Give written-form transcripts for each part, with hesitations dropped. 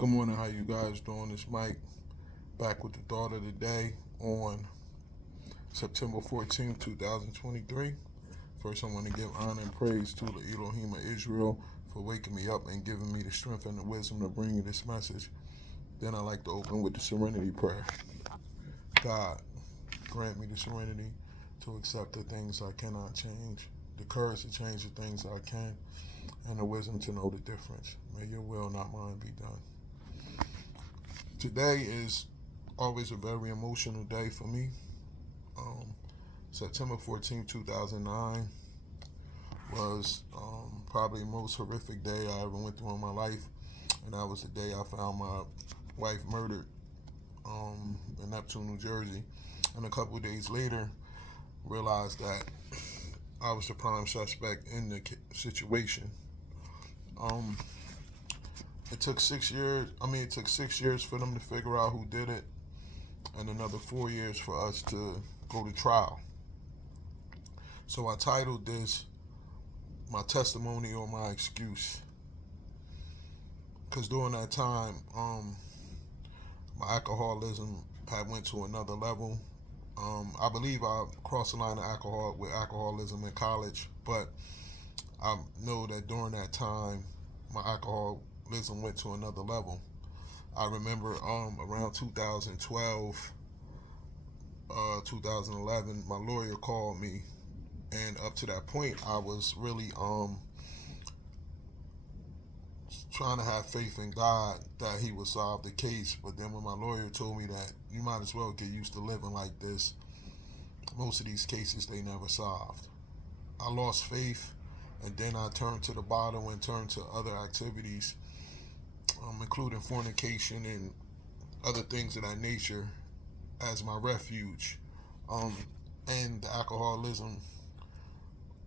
Good morning, how you guys doing? It's Mike back with the thought of the day on September 14th, 2023. First, I want to give honor and praise to the Elohim of Israel for waking me up and giving me the strength and the wisdom to bring you this message. Then I like to open with the serenity prayer. God, grant me the serenity to accept the things I cannot change, the courage to change the things I can, and the wisdom to know the difference. May your will, not mine, be done. Today is always a very emotional day for me. September 14th, 2009 was probably the most horrific day I ever went through in my life. And that was the day I found my wife murdered in Neptune, New Jersey. And a couple of days later, realized that I was the prime suspect in the situation. It took 6 years. It took 6 years for them to figure out who did it, and another 4 years for us to go to trial. So I titled this my testimony or my excuse, because during that time, my alcoholism had went to another level. I believe I crossed the line of alcoholism in college, but I know that during that time, my alcoholism went to another level. I remember around 2012, 2011, my lawyer called me, and up to that point, I was really trying to have faith in God that He would solve the case. But then when my lawyer told me that you might as well get used to living like this, most of these cases they never solved. I lost faith, and then I turned to the bottle and turned to other activities, including fornication and other things of that nature, as my refuge. And the alcoholism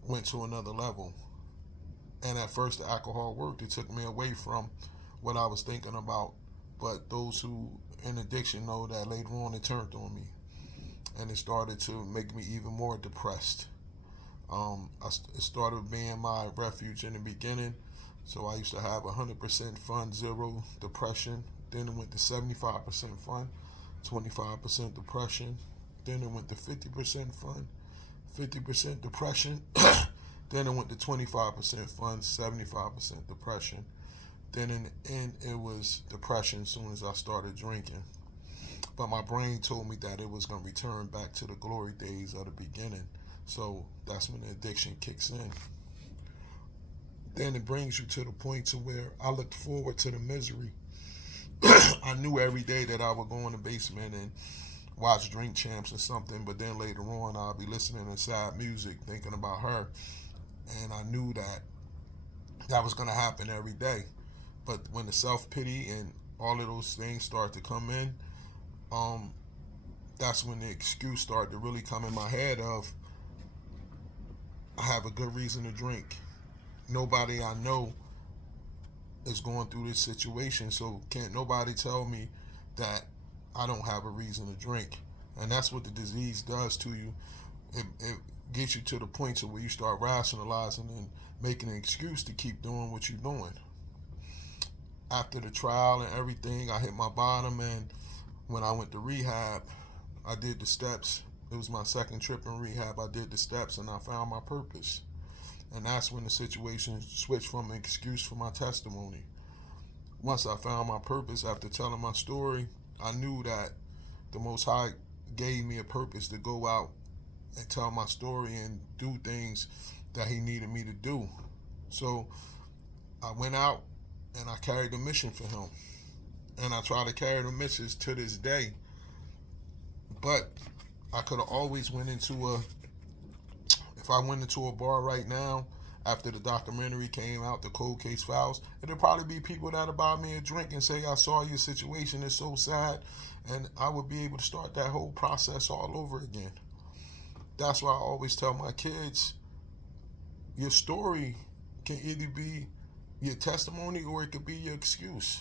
went to another level. And at first, the alcohol worked. It took me away from what I was thinking about. But those who in addiction know that later on it turned on me, and it started to make me even more depressed. It started being my refuge in the beginning. So I used to have 100% fun, zero depression. Then it went to 75% fun, 25% depression. Then it went to 50% fun, 50% depression. Then it went to 25% fun, 75% depression. Then in the end, it was depression as soon as I started drinking. But my brain told me that it was going to return back to the glory days of the beginning. So that's when the addiction kicks in. Then it brings you to the point to where I looked forward to the misery. I knew every day that I would go in the basement and watch Drink Champs or something, but then later on I'll be listening to sad music, thinking about her, and I knew that that was going to happen every day. But when the self-pity and all of those things start to come in, that's when the excuse started to really come in my head of, I have a good reason to drink. Nobody I know is going through this situation, so can't nobody tell me that I don't have a reason to drink. And that's what the disease does to you. It gets you to the point to where you start rationalizing and making an excuse to keep doing what you're doing. After the trial and everything, I hit my bottom, and when I went to rehab, I did the steps. It was my second trip in rehab. I did the steps, and I found my purpose. And that's when the situation switched from an excuse for my testimony. Once I found my purpose after telling my story, I knew that the Most High gave me a purpose to go out and tell my story and do things that He needed me to do. So I went out and I carried the mission for Him. And I try to carry the message to this day. But I could have always went into if I went into a bar right now, after the documentary came out, the Cold Case Files, it'll probably be people that'll buy me a drink and say, I saw your situation, it's so sad. And I would be able to start that whole process all over again. That's why I always tell my kids, your story can either be your testimony or it could be your excuse.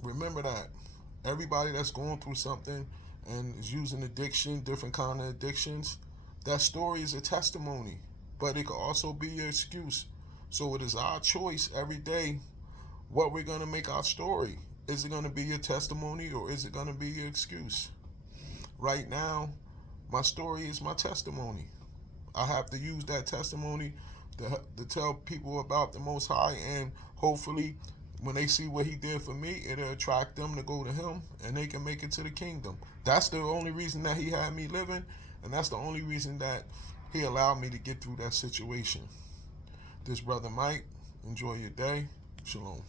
Remember that. Everybody that's going through something and is using addiction, different kind of addictions, that story is a testimony, but it could also be your excuse. So it is our choice every day what we're going to make our story. Is it going to be your testimony or is it going to be your excuse? Right now, my story is my testimony. I have to use that testimony to tell people about the Most High, and hopefully when they see what he did for me, it'll attract them to go to him and they can make it to the kingdom. That's the only reason that he had me living, and that's the only reason that he allowed me to get through that situation. This brother Mike, enjoy your day. Shalom.